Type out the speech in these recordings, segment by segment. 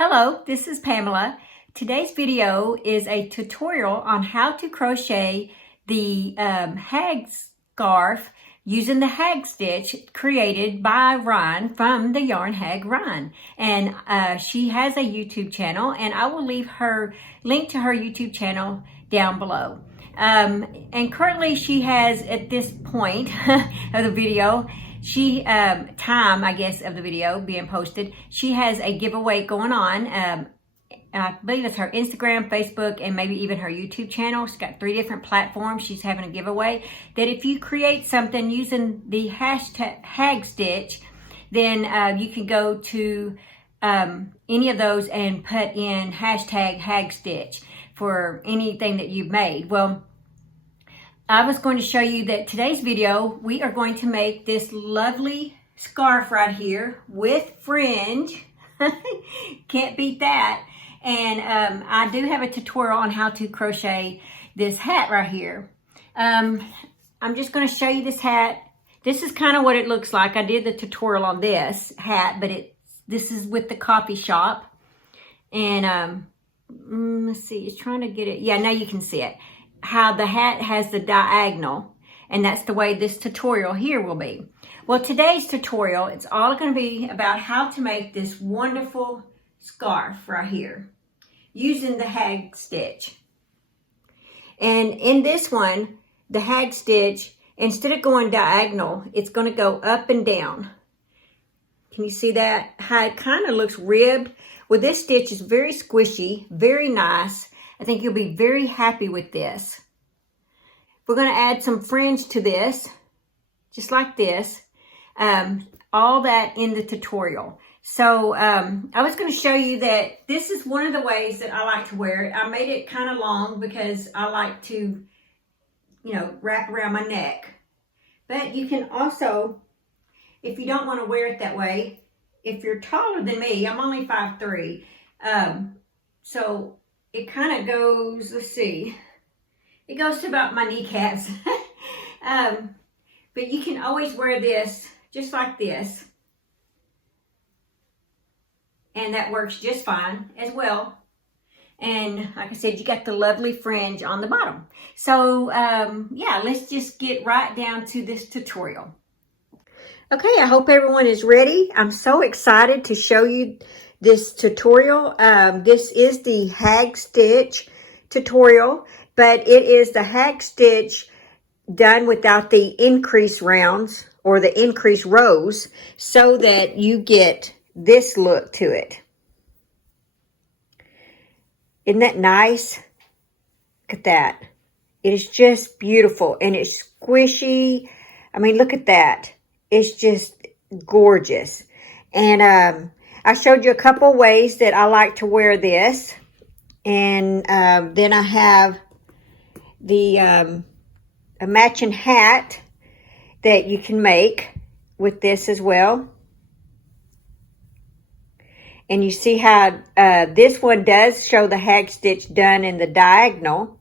Hello, this is Pamela. Today's video is a tutorial on how to crochet the hag scarf using the hag stitch created by Ryan from the Yarn Hag Ryan. And she has a YouTube channel, and I will leave her link to her YouTube channel down below. And currently she has, at this point of the video, time, I guess, of the video being posted, she has a giveaway going on. I believe it's her Instagram, Facebook, and maybe even her YouTube channel. She's got 3 different platforms. She's having a giveaway that if you create something using the hashtag hag stitch, then you can go to any of those and put in hashtag hag stitch for anything that you've made. Well, I was going to show you that today's video, we are going to make this lovely scarf right here with fringe. Can't beat that. And I do have a tutorial on how to crochet this hat right here. I'm just going to show you this hat. This is kind of what it looks like. I did the tutorial on this hat, but this is with the coffee shop. And let's see, it's trying to get it. Yeah, now you can see it. How the hat has the diagonal, and that's the way this tutorial here will be. Well, today's tutorial, it's all going to be about how to make this wonderful scarf right here using the hag stitch. And in this one, the hag stitch, instead of going diagonal, it's going to go up and down. Can you see that? How it kind of looks ribbed. Well, this stitch is very squishy, very nice. I think you'll be very happy with this. We're going to add some fringe to this, just like this. All that in the tutorial. So I was going to show you that this is one of the ways that I like to wear it. I made it kind of long because I like to, wrap around my neck. But you can also, if you don't want to wear it that way, if you're taller than me, I'm only 5'3", so it kind of goes, let's see, it goes to about my kneecaps. But you can always wear this just like this. And that works just fine as well. And like I said, you got the lovely fringe on the bottom. So yeah, let's just get right down to this tutorial. Okay, I hope everyone is ready. I'm so excited to show you this tutorial. This is the hag stitch tutorial, but it is the hag stitch done without the increase rounds or the increase rows, so that you get this look to it. Isn't that nice? Look at that. It is just beautiful, and it's squishy. I mean, look at that. It's just gorgeous. And I showed you a couple ways that I like to wear this. And then I have the a matching hat that you can make with this as well. And you see how this one does show the hag stitch done in the diagonal.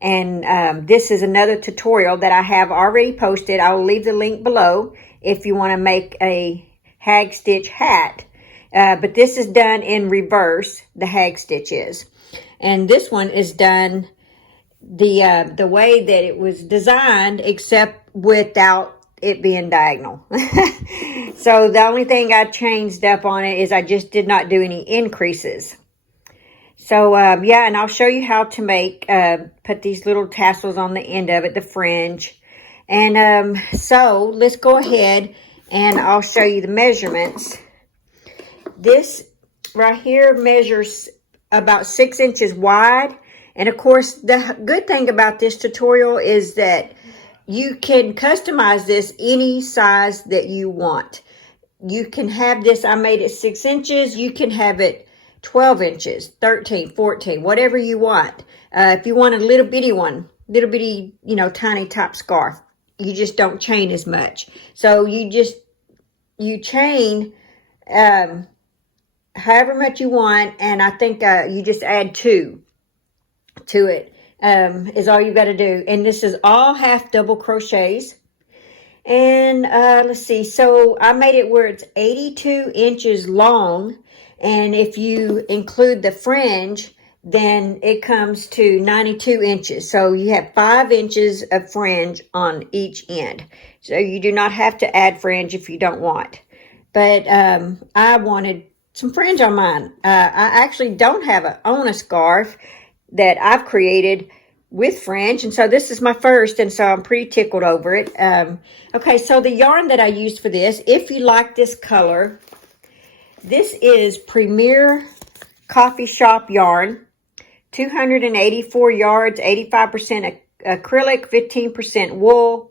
And this is another tutorial that I have already posted. I will leave the link below if you want to make a hag stitch hat. But this is done in reverse, the hag stitch is. And this one is done the way that it was designed, except without it being diagonal. So the only thing I changed up on it is I just did not do any increases. So yeah, and I'll show you how to make, put these little tassels on the end of it, the fringe. And so let's go ahead and I'll show you the measurements. This right here measures about 6 inches wide. And of course, the good thing about this tutorial is that you can customize this any size that you want. You can have this, I made it 6 inches. You can have it 12 inches, 13, 14, whatever you want. If you want a little bitty one, little bitty, tiny top scarf, you just don't chain as much. So you chain however much you want, and I think you just add 2 to it is all you got to do. And this is all half double crochets. And let's see, so I made it where it's 82 inches long And if you include the fringe, then it comes to 92 inches. So you have 5 inches of fringe on each end. So you do not have to add fringe if you don't want. But I wanted some fringe on mine. I actually don't own a scarf that I've created with fringe, and so this is my first, and so I'm pretty tickled over it. Okay, so the yarn that I used for this, if you like this color, this is Premier Coffee Shop yarn, 284 yards, 85% acrylic, 15% wool.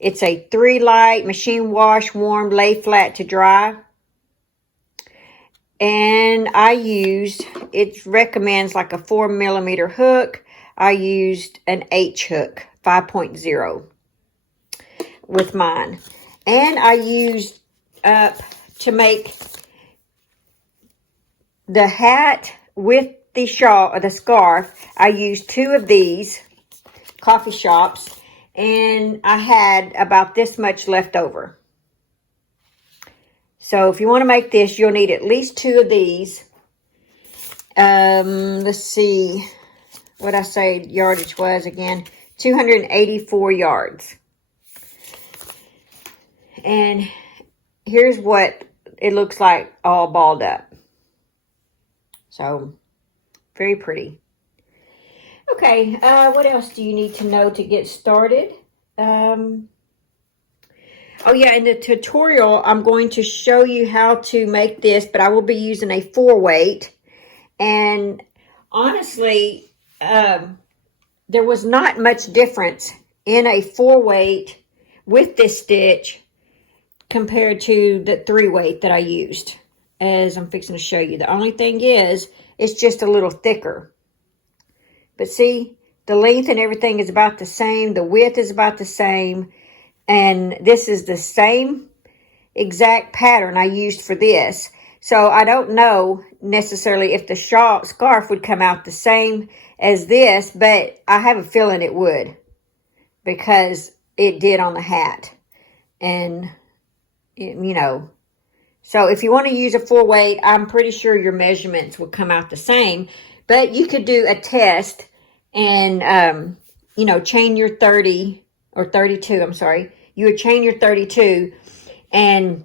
It's a 3-light, machine wash, warm, lay flat to dry. And I used, it recommends like a 4mm hook. I used an H hook, 5.0 with mine. And I used to make the hat with the shawl or the scarf. I used 2 of these coffee shops, and I had about this much left over. So if you want to make this, you'll need at least 2 of these. Let's see what I say yardage was again. 284 yards. And here's what it looks like all balled up. So, very pretty. Okay, what else do you need to know to get started? Oh yeah, in the tutorial, I'm going to show you how to make this, but I will be using a 4-weight. And honestly, there was not much difference in a 4-weight with this stitch compared to the 3-weight that I used, as I'm fixing to show you. The only thing is, it's just a little thicker. But see, the length and everything is about the same. The width is about the same. And this is the same exact pattern I used for this. So I don't know necessarily if the scarf would come out the same as this, but I have a feeling it would, because it did on the hat. And, you know, so if you want to use a 4-weight, I'm pretty sure your measurements would come out the same. But you could do a test and, you know, chain your 30 or 32, I'm sorry. You would chain your 32, and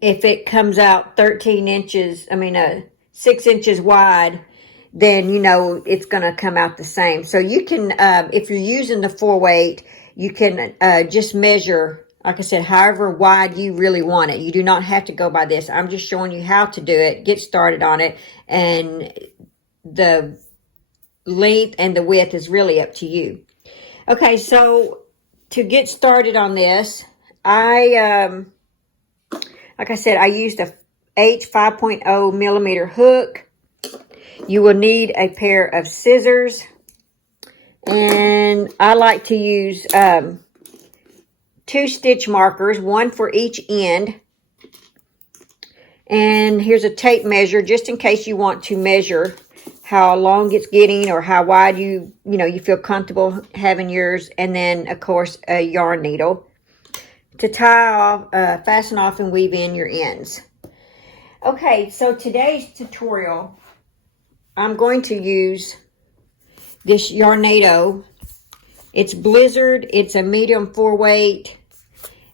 if it comes out 13 inches, 6 inches wide, then you know it's going to come out the same. So you can, if you're using the 4-weight, you can just measure, like I said, however wide you really want it. You do not have to go by this. I'm just showing you how to do it, get started on it, and the length and the width is really up to you. Okay, so to get started on this, like I said, I used a H 5.0 millimeter hook. You will need a pair of scissors, and I like to use 2 stitch markers, 1 for each end. And here's a tape measure, just in case you want to measure how long it's getting or how wide you feel comfortable having yours. And then, of course, a yarn needle to tie off, fasten off and weave in your ends. Okay, so today's tutorial, I'm going to use this Yarnado. It's Blizzard. It's a medium 4-weight,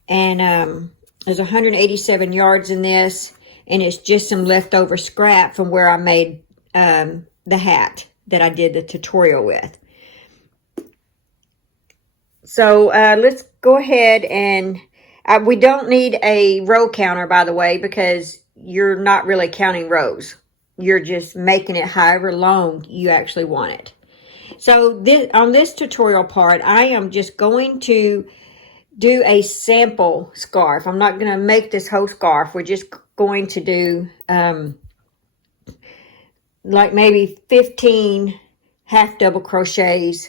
and there's 187 yards in this, and it's just some leftover scrap from where I made the hat that I did the tutorial with. So let's go ahead and we don't need a row counter, by the way, because you're not really counting rows. You're just making it however long you actually want it. So on this tutorial part, I am just going to do a sample scarf. I'm not going to make this whole scarf. We're just going to do like maybe 15 half double crochets,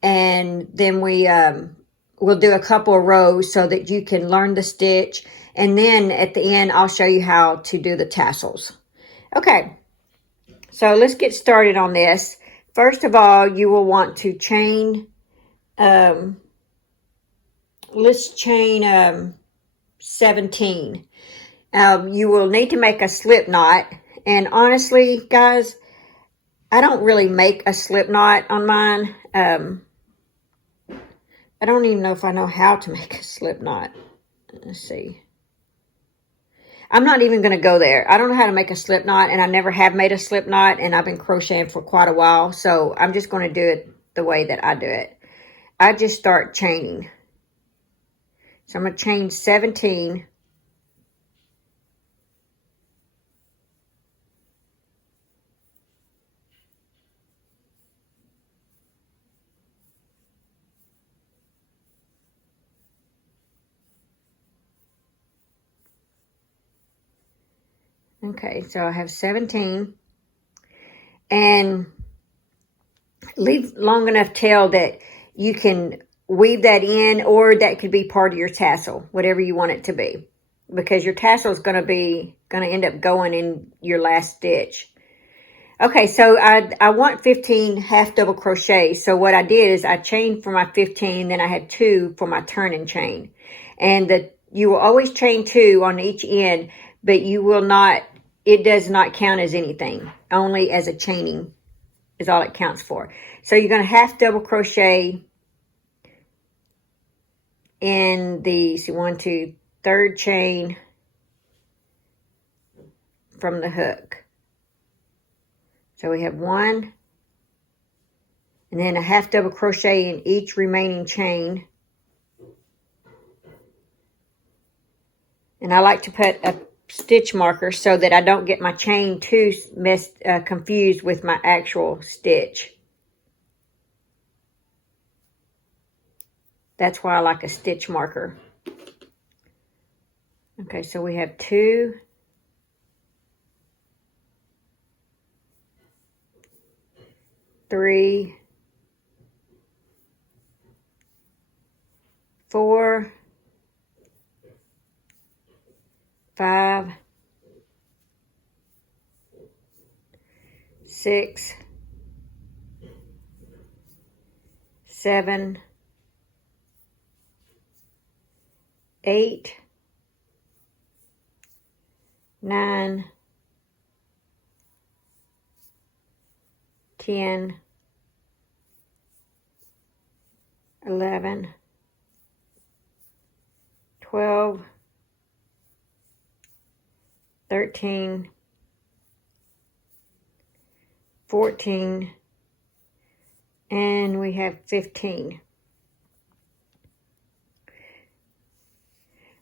and then we'll do a couple of rows so that you can learn the stitch, and then at the end I'll show you how to do the tassels. Okay, so let's get started on this. First of all, you will want to chain, let's chain 17. You will need to make a slip knot. And honestly, guys, I don't really make a slip knot on mine. I don't even know if I know how to make a slip knot. Let's see. I'm not even going to go there. I don't know how to make a slip knot, and I never have made a slip knot, and I've been crocheting for quite a while, so I'm just going to do it the way that I do it. I just start chaining. So I'm going to chain 17. Okay, so I have 17. And leave long enough tail that you can weave that in, or that could be part of your tassel, whatever you want it to be, because your tassel is going to end up going in your last stitch. Okay, so I want 15 half double crochets. So what I did is I chained for my 15, then I had 2 for my turning chain. And you will always chain 2 on each end, but you will not, it does not count as anything, only as a chaining is all it counts for. So you're going to half double crochet in the, see, 1, 2, third chain from the hook. So we have 1, and then a half double crochet in each remaining chain. And I like to put a stitch marker so that I don't get my chain too confused with my actual stitch. That's why I like a stitch marker. Okay, so we have 2, 3, 4, 5, 6, 7, 8, 9, 10, 11, 12, 13, 14, and we have 15.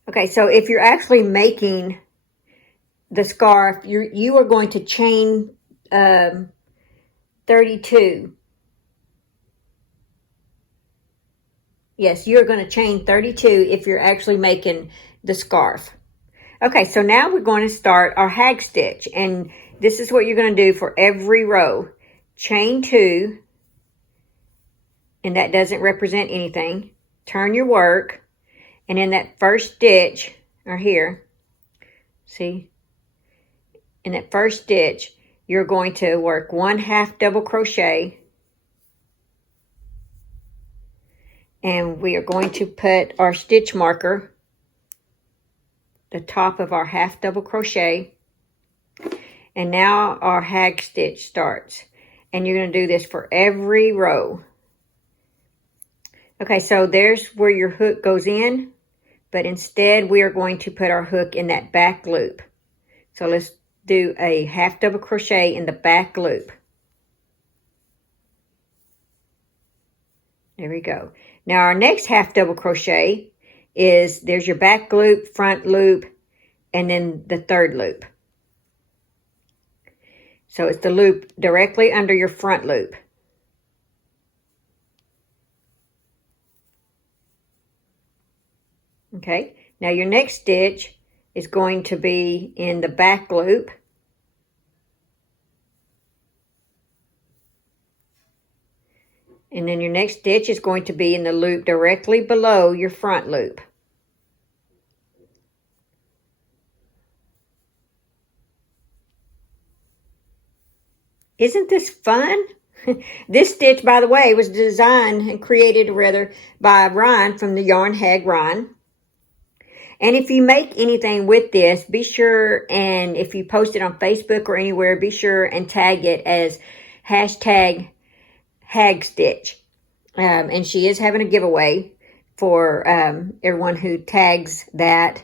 Okay, so if you're actually making the scarf, you are going to chain 32. Yes, you're going to chain 32 if you're actually making the scarf. Okay, so now we're going to start our hag stitch, and this is what you're going to do for every row. Chain 2, and that doesn't represent anything. Turn your work, and in that first stitch, or here, see, in that first stitch, you're going to work 1 half double crochet, and we are going to put our stitch marker the top of our half double crochet, and now our hag stitch starts, and you're going to do this for every row. Okay, so there's where your hook goes in, but instead we are going to put our hook in that back loop. So let's do a half double crochet in the back loop. There we go. Now our next half double crochet is, there's your back loop, front loop, and then the third loop. So it's the loop directly under your front loop. Okay, now your next stitch is going to be in the back loop. And then your next stitch is going to be in the loop directly below your front loop. Isn't this fun? This stitch, by the way, was designed and created rather by Ryan from the Yarn Hag Ryan. And if you make anything with this, be sure, and if you post it on Facebook or anywhere, be sure and tag it as hashtag hagstitch. And she is having a giveaway for everyone who tags that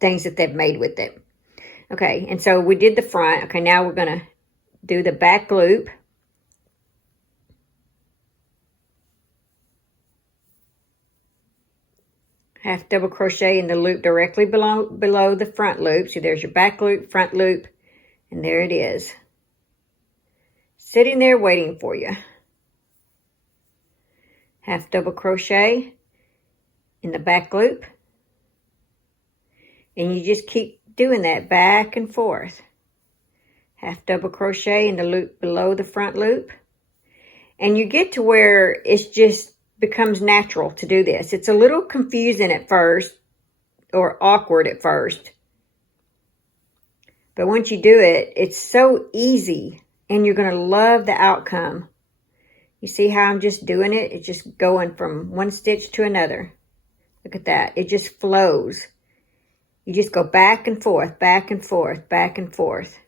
things that they've made with it. Okay, and so we did the front. Okay, now we're going to do the back loop. Half double crochet in the loop directly below the front loop. So there's your back loop, front loop, and there it is. Sitting there waiting for you. Half double crochet in the back loop. And you just keep doing that back and forth. Half double crochet in the loop below the front loop. And you get to where it's just becomes natural to do this. It's a little confusing at first, or awkward at first. But once you do it, it's so easy, and you're going to love the outcome. You see how I'm just doing it? It's just going from one stitch to another. Look at that. It just flows. You just go back and forth, back and forth, back and forth.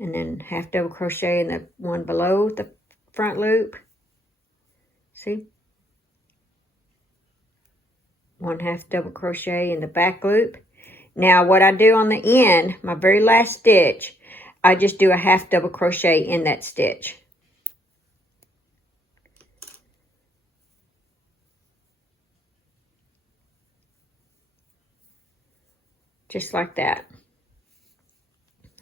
And then half double crochet in the one below the front loop. See? One half double crochet in the back loop. Now what I do on the end, my very last stitch, I just do a half double crochet in that stitch. Just like that.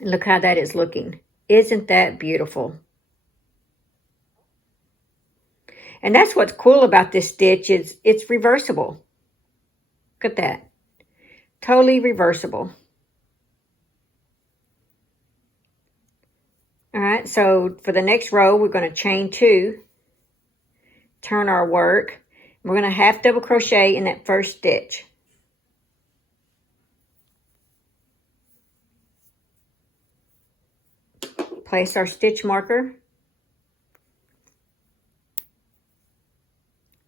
And look how that is looking. Isn't that beautiful? And that's what's cool about this stitch is it's reversible. Look at that. Totally reversible. All right, so for the next row, we're going to chain 2, turn our work. We're going to half double crochet in that first stitch. Place our stitch marker.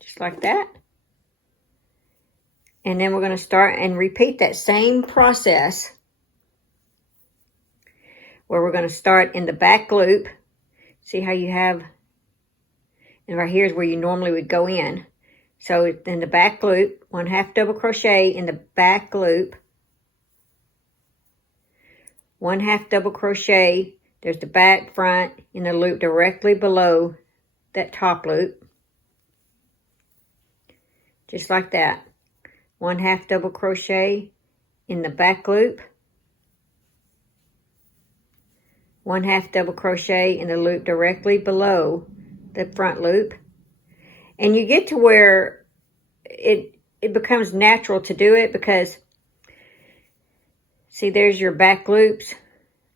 Just like that. And then we're going to start and repeat that same process where we're going to start in the back loop. See how you have, and right here is where you normally would go in. So in the back loop, one half double crochet in the back loop, one half double crochet, there's the back, front, in the loop directly below that top loop. Just like that. One half double crochet in the back loop. One half double crochet in the loop directly below the front loop. And you get to where it becomes natural to do it because, see, there's your back loops,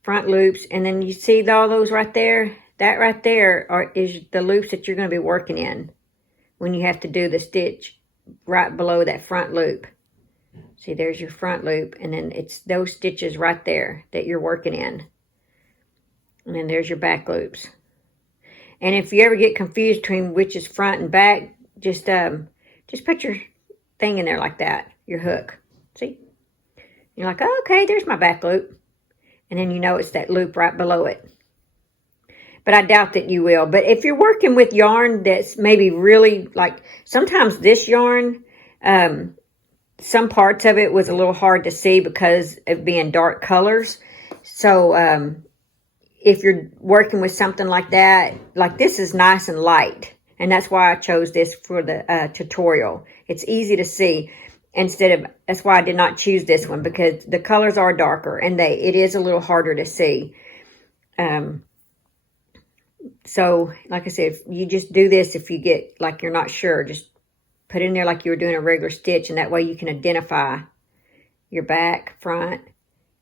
front loops, and then you see all those right there? That right there is the loops that you're going to be working in when you have to do the stitch right below that front loop. See, there's your front loop, and then it's those stitches right there that you're working in. And then there's your back loops. And if you ever get confused between which is front and back, just put your thing in there like that, your hook. See? You're like, oh, okay, there's my back loop. And then you know it's that loop right below it. But I doubt that you will. But if you're working with yarn that's maybe really, like, sometimes this yarn, some parts of it was a little hard to see because of being dark colors. So if you're working with something like that, like this is nice and light. And that's why I chose this for the tutorial. It's easy to see. That's why I did not choose this one, because the colors are darker and it is a little harder to see. So, like I said, if you just do this, if you get, like, you're not sure, just put in there like you were doing a regular stitch, and that way you can identify your back, front,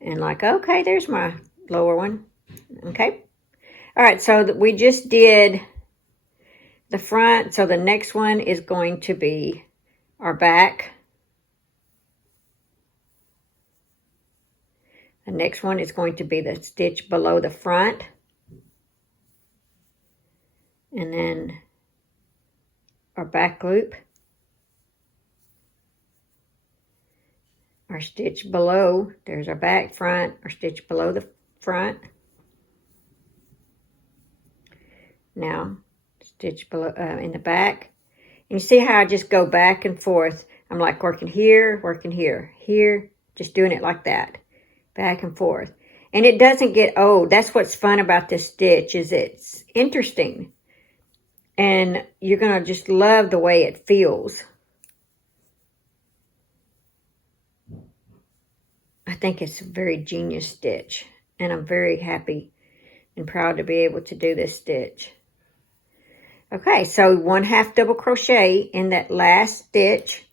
and like, okay, there's my lower one. Okay. All right, so we just did the front, so the next one is going to be our back. The next one is going to be the stitch below the front. And then our back loop. our stitch below. There's our back, front, our stitch below the front. Now, stitch below in the back. And you see how I just go back and forth. I'm like working here, here, just doing it like that. Back and forth. And it doesn't get old. That's what's fun about this stitch, is it's interesting. And you're going to just love the way it feels. I think it's a very genius stitch. And I'm very happy and proud to be able to do this stitch. Okay, so 1/2 double crochet in that last stitch.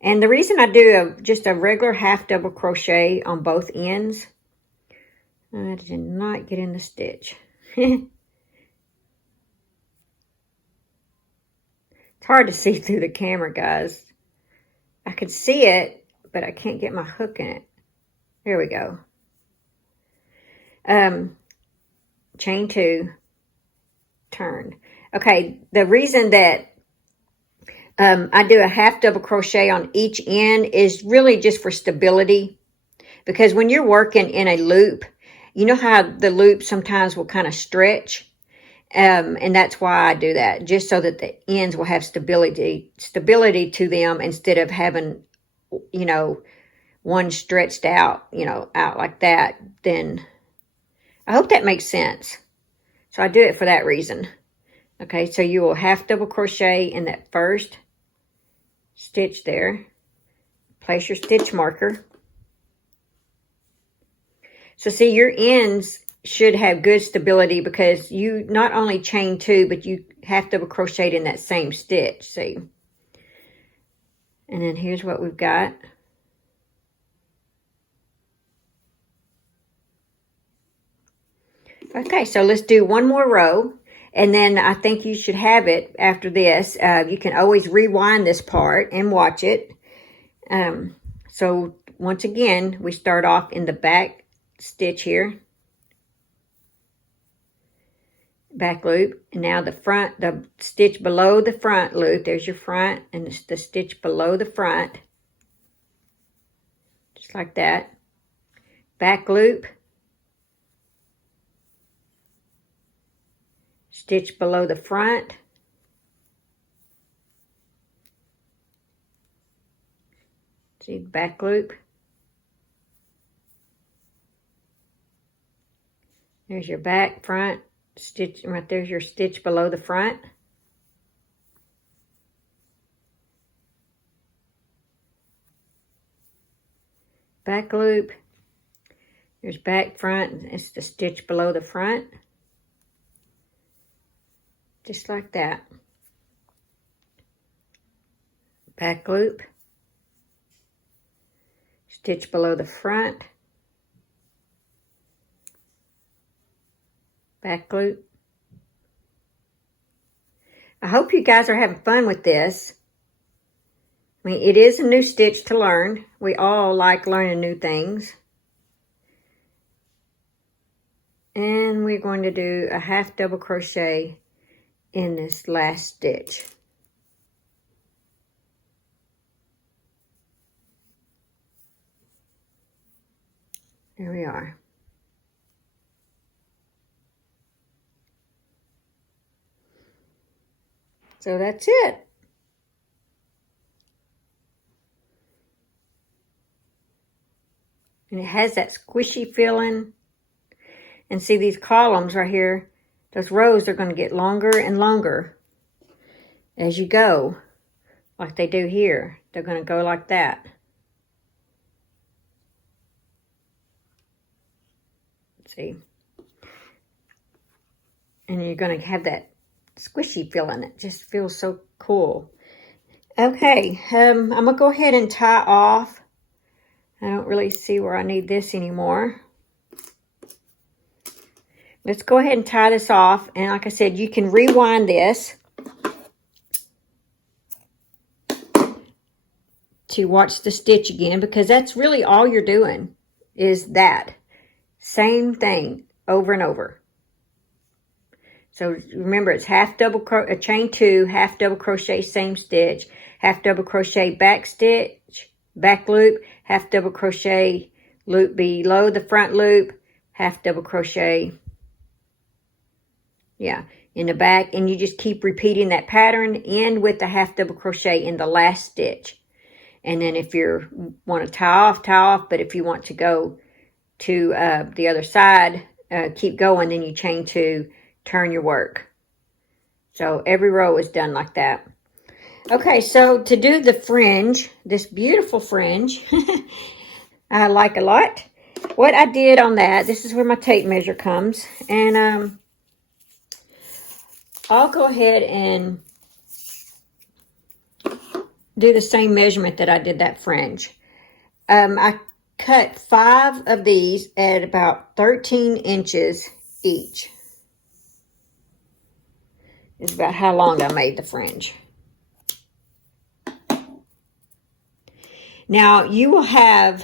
And the reason I do just a regular 1/2 double crochet on both ends, I did not get in the stitch. It's hard to see through the camera, guys. I can see it, but I can't get my hook in it. There we go. Chain 2, turn. Okay, the reason that I do a 1/2 double crochet on each end is really just for stability. Because when you're working in a loop, you know how the loop sometimes will kind of stretch? And that's why I do that, just so that the ends will have stability to them instead of having, you know, one stretched out, you know, out like that. Then I hope that makes sense. So I do it for that reason. Okay, so you will 1/2 double crochet in that first stitch there. Place your stitch marker. So see, your ends should have good stability because you not only chain 2, but you 1/2 double crocheted in that same stitch, see? And then here's what we've got. Okay, so let's do one more row. And then I think you should have it after this. You can always rewind this part and watch it. So once again, we start off in the back stitch here. Back loop. And now the front, the stitch below the front loop. There's your front and the stitch below the front. Just like that. Back loop. Stitch below the front. See the back loop. There's your back, front, stitch, right there's your stitch below the front. Back loop. There's back, front, it's the stitch below the front. Just like that. Back loop. Stitch below the front. Back loop. I hope you guys are having fun with this. I mean, it is a new stitch to learn. We all like learning new things. And we're going to do a 1/2 double crochet in this last stitch. There we are. So that's it. And it has that squishy feeling. And see these columns right here, those rows are going to get longer and longer as you go, like they do here. They're going to go like that. See? And you're going to have that squishy feeling. It just feels so cool. Okay, I'm going to go ahead and tie off. I don't really see where I need this anymore. Let's go ahead and tie this off. And like I said, you can rewind this to watch the stitch again, because that's really all you're doing is that. Same thing over and over. So remember, it's half double chain 2, half double crochet same stitch, half double crochet back stitch, back loop, half double crochet loop below the front loop, half double crochet, yeah, in the back. And you just keep repeating that pattern, end with the half double crochet in the last stitch. And then if you want to tie off, but if you want to go to the other side, keep going, then you chain 2, turn your work. So every row is done like that. Okay, so to do the fringe, this beautiful fringe, I like a lot. What I did on that, this is where my tape measure comes, and I'll go ahead and do the same measurement that I did that fringe. I cut 5 of these at about 13 inches each. Is about how long I made the fringe. Now you will have,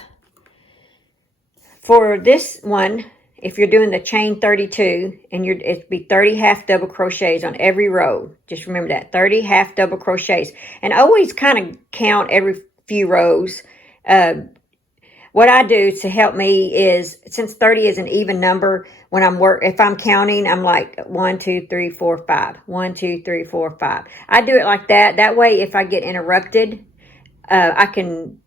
for this one, if you're doing the chain 32, and it'd be 30 half double crochets on every row. Just remember that, 30 half double crochets. And always kind of count every few rows. What I do to help me is, since 30 is an even number, when if I'm counting, I'm like 1, 2, 3, 4, 5. 1, 2, 3, 4, 5. I do it like that. That way, if I get interrupted, I can,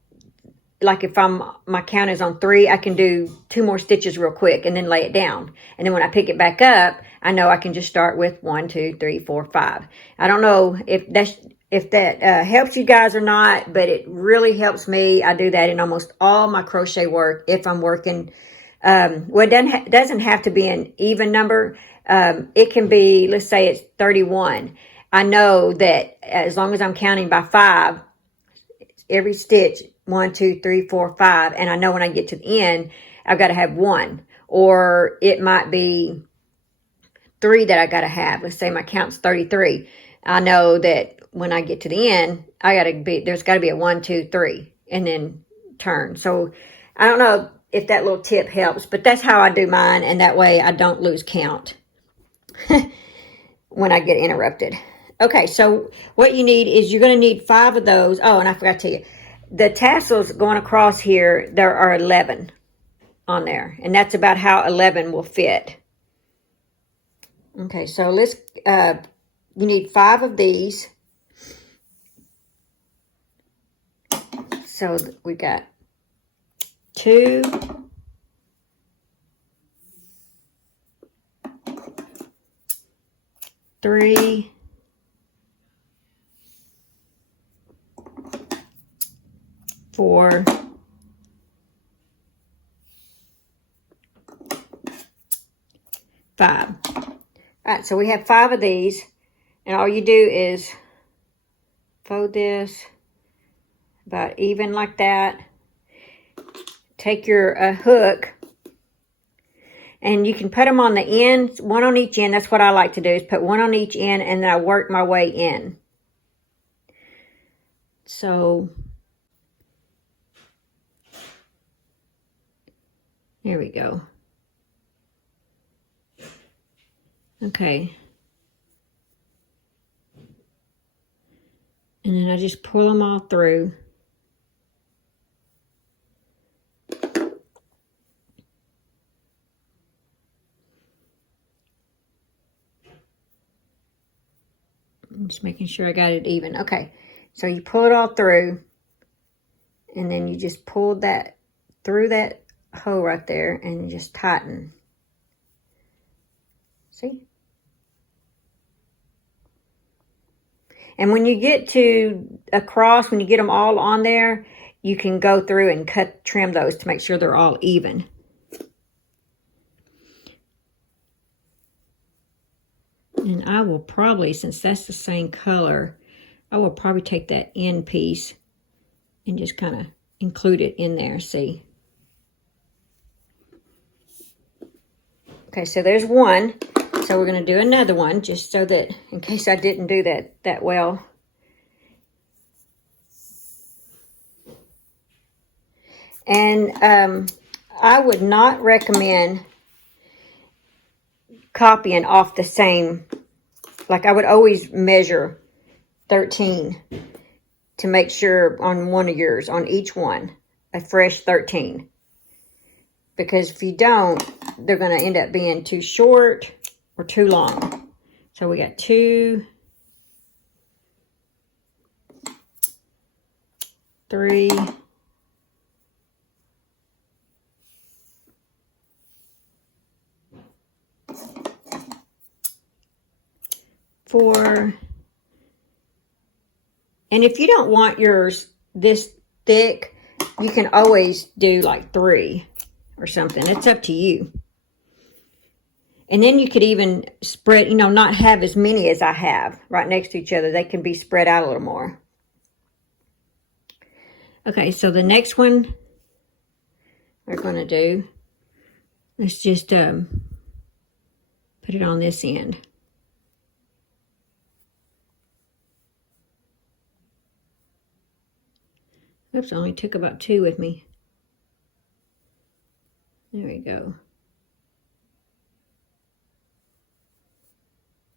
like if my count is on 3, I can do 2 more stitches real quick and then lay it down. And then when I pick it back up, I know I can just start with 1, 2, 3, 4, 5. I don't know if that helps you guys or not, but it really helps me. I do that in almost all my crochet work if I'm working. Well, it doesn't have to be an even number. It can be, let's say it's 31. I know that as long as I'm counting by 5, every stitch, 1, 2, 3, 4, 5, and I know when I get to the end, I've got to have 1. Or it might be 3 that I got to have. Let's say my count's 33. I know that when I get to the end, there's got to be a 1, 2, 3, and then turn. So I don't know if that little tip helps, but that's how I do mine, and that way I don't lose count when I get interrupted. Okay, so what you need is, you're going to need 5 of those. Oh, and I forgot to tell you, the tassels going across here, there are 11 on there, and that's about how 11 will fit. Okay, so you need 5 of these. So we got 2, 3, 4, 5. All right, so we have 5 of these, and all you do is fold this about even like that. Take your hook, and you can put them on the ends, 1 on each end. That's what I like to do, is put 1 on each end, and then I work my way in. So there we go. Okay. And then I just pull them all through. I'm just making sure I got it even. Okay, so you pull it all through, and then you just pull that through that hole right there, and you just tighten. See? And when you get to across, when you get them all on there, you can go through and trim those to make sure they're all even. And I will probably, since that's the same color, I will probably take that end piece and just kind of include it in there, see? Okay, so there's one. So we're going to do another one, just so that, in case I didn't do that well. And I would not recommend copying off the same, like I would always measure 13 to make sure on one of yours, on each one, a fresh 13. Because if you don't, they're going to end up being too short or too long. So we got 2, 3, 4. And if you don't want yours this thick, you can always do like 3 or something. It's up to you. And then you could even spread, you know, not have as many as I have right next to each other. They can be spread out a little more. Okay, so the next one we're going to do, let's just put it on this end. Oops, I only took about 2 with me. There we go.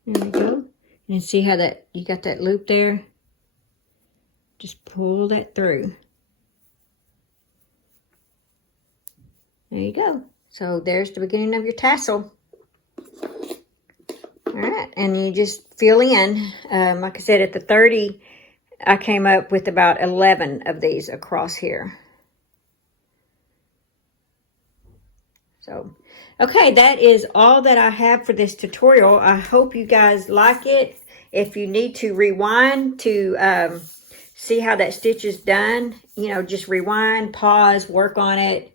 There we go. And see how that, you got that loop there? Just pull that through. There you go. So there's the beginning of your tassel. All right, and you just fill in. Like I said, at the 30, I came up with about 11 of these across here. So, okay, that is all that I have for this tutorial. I hope you guys like it. If you need to rewind to see how that stitch is done, you know, just rewind, pause, work on it,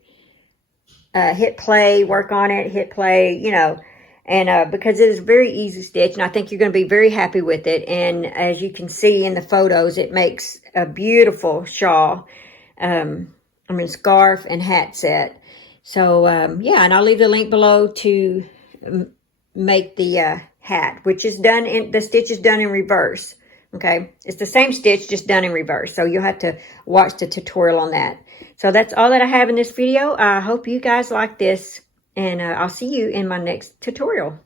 hit play, work on it, hit play, you know, and because it is a very easy stitch, and I think you're going to be very happy with it. And as you can see in the photos, it makes a beautiful shawl, scarf and hat set. So, yeah, and I'll leave the link below to make the hat, which is done in, the stitch is done in reverse, okay? It's the same stitch, just done in reverse. So you'll have to watch the tutorial on that. So that's all that I have in this video. I hope you guys like this, and I'll see you in my next tutorial.